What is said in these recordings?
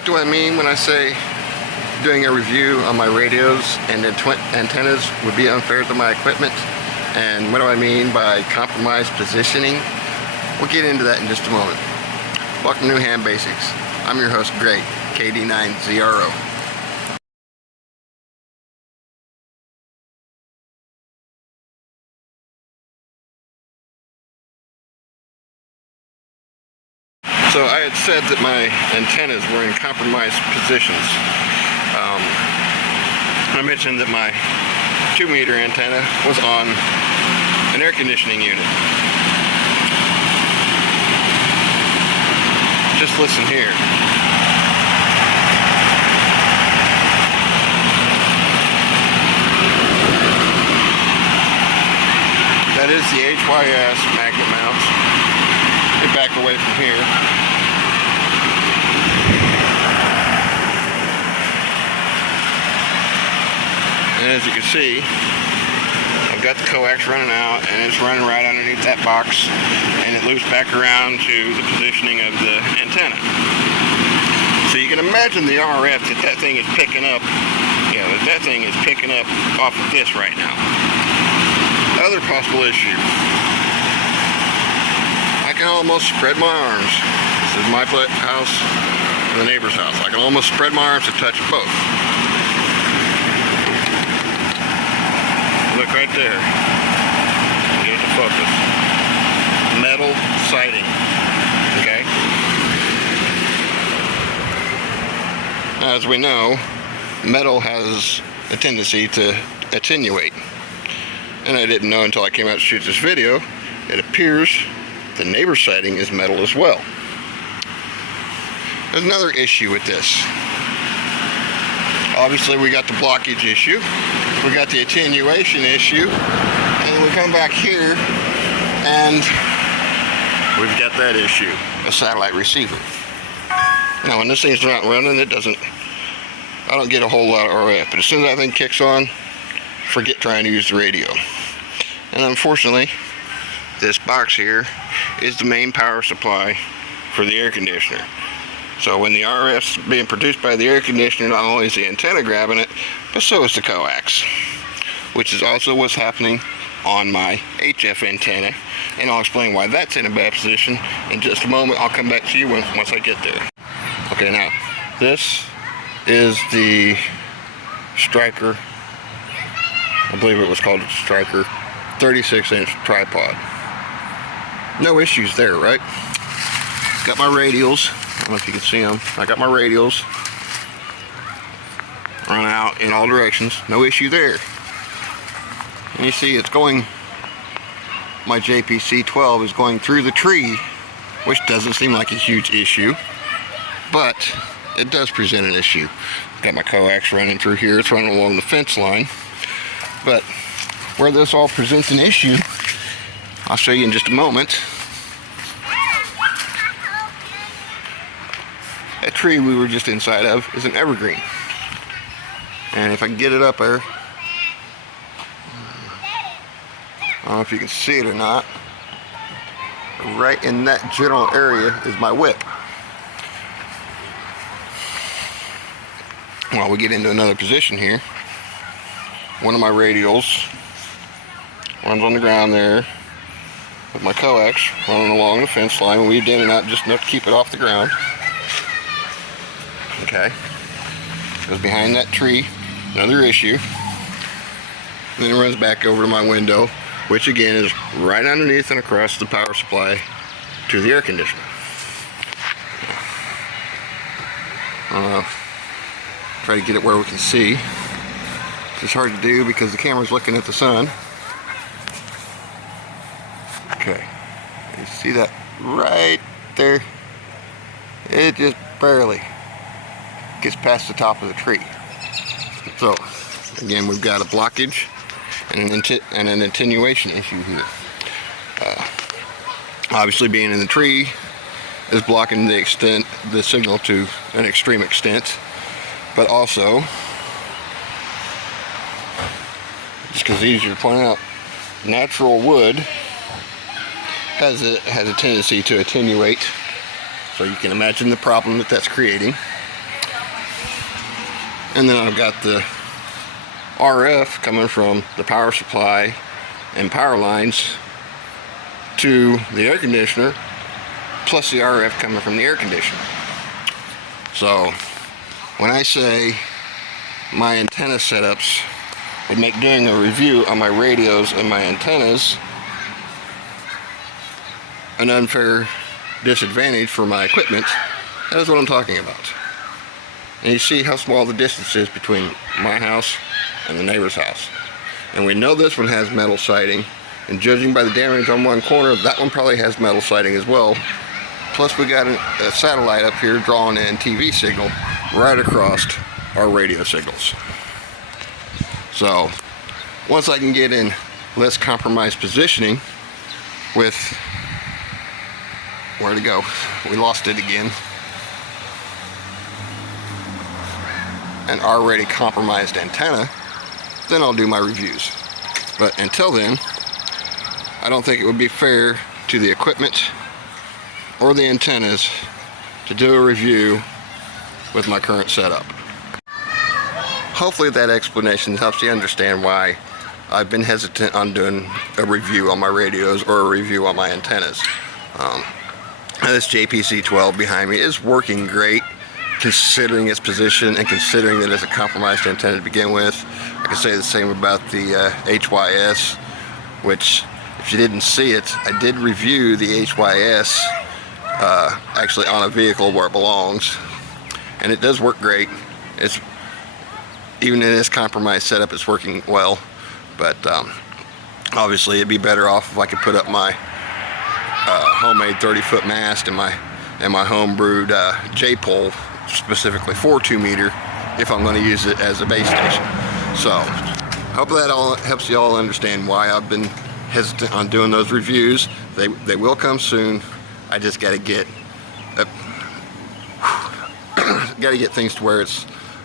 What do I mean when I say doing a review on my radios and antennas would be unfair to my equipment? And what do I mean by compromised positioning? We'll get into that in just a moment. Welcome to New Ham Basics. I'm your host, Greg, KD9ZRO. So I had said that my antennas were in compromised positions. I mentioned that my 2-meter antenna was on an air conditioning unit. Just listen here. That is the HYS magnet mount. Get back away from here. And as you can see, I've got the coax running out, and it's running right underneath that box, and it loops back around to the positioning of the antenna. So you can imagine the RF that thing is picking up. Yeah, that thing is picking up off of this right now. Other possible issue. I can almost spread my arms. This is my house and the neighbor's house. I can almost spread my arms to touch both. Look right there. Get it to focus. Metal siding. Okay? As we know, metal has a tendency to attenuate. And I didn't know until I came out to shoot this video. It appears the neighbor siding is metal as well. There's another issue with this. Obviously we got the blockage issue, we got the attenuation issue, and then we come back here and we've got that issue, a satellite receiver. Now when this thing's not running, I don't get a whole lot of RF, but as soon as that thing kicks on, forget trying to use the radio. And unfortunately, this box here is the main power supply for the air conditioner. So when the RF's being produced by the air conditioner, not only is the antenna grabbing it, but so is the coax, which is also what's happening on my HF antenna, and I'll explain why that's in a bad position in just a moment. I'll come back to you once I get there. Okay, now this is the Striker, I believe it was called Striker 36-inch tripod. No issues there, right? Got my radials. I don't know if you can see them. I got my radials run out in all directions. No issue there. And you see it's going, my JPC-12 is going through the tree, which doesn't seem like a huge issue, but it does present an issue. Got my coax running through here. It's running along the fence line. But where this all presents an issue, I'll show you in just a moment. That tree we were just inside of is an evergreen. And if I can get it up there, I don't know if you can see it or not, right in that general area is my whip. While we get into another position here, one of my radials runs on the ground there with my coax running along the fence line, weaved in and out just enough to keep it off the ground. Okay, goes behind that tree, another issue. And then it runs back over to my window, which again is right underneath and across the power supply to the air conditioner. Try to get it where we can see. It's hard to do because the camera's looking at the sun. Okay, you see that right there? It just barely gets past the top of the tree. So again, we've got a blockage and an attenuation issue here. Obviously being in the tree is blocking the signal to an extreme extent, but also, just because it's easier to point out, natural wood has a tendency to attenuate, so you can imagine the problem that's creating. And then I've got the RF coming from the power supply and power lines to the air conditioner, plus the RF coming from the air conditioner. So when I say my antenna setups would make doing a review on my radios and my antennas an unfair disadvantage for my equipment, that is what I'm talking about. And you see how small the distance is between my house and the neighbor's house. And we know this one has metal siding, and judging by the damage on one corner, that one probably has metal siding as well. Plus we got a satellite up here drawing in TV signal right across our radio signals. So once I can get in less compromised positioning with, where'd it go? We lost it again. An already compromised antenna, then I'll do my reviews. But until then, I don't think it would be fair to the equipment or the antennas to do a review with my current setup. Hopefully that explanation helps you understand why I've been hesitant on doing a review on my radios or a review on my antennas. This JPC-12 behind me is working great, considering its position and considering that it's a compromised antenna to begin with. I can say the same about the HYS, which, if you didn't see it, I did review the HYS actually on a vehicle where it belongs, and it does work great. It's even in this compromised setup, it's working well. But obviously it'd be better off if I could put up my homemade 30-foot mast and my home-brewed J-pole, specifically for 2-meter, if I'm going to use it as a base station. So hope that all helps you all understand why I've been hesitant on doing those reviews. They will come soon. I just got to get things to where it's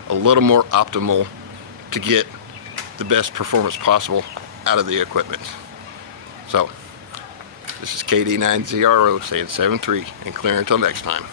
a little more optimal to get the best performance possible out of the equipment. So this is KD9ZRO saying 7-3 and clear until next time.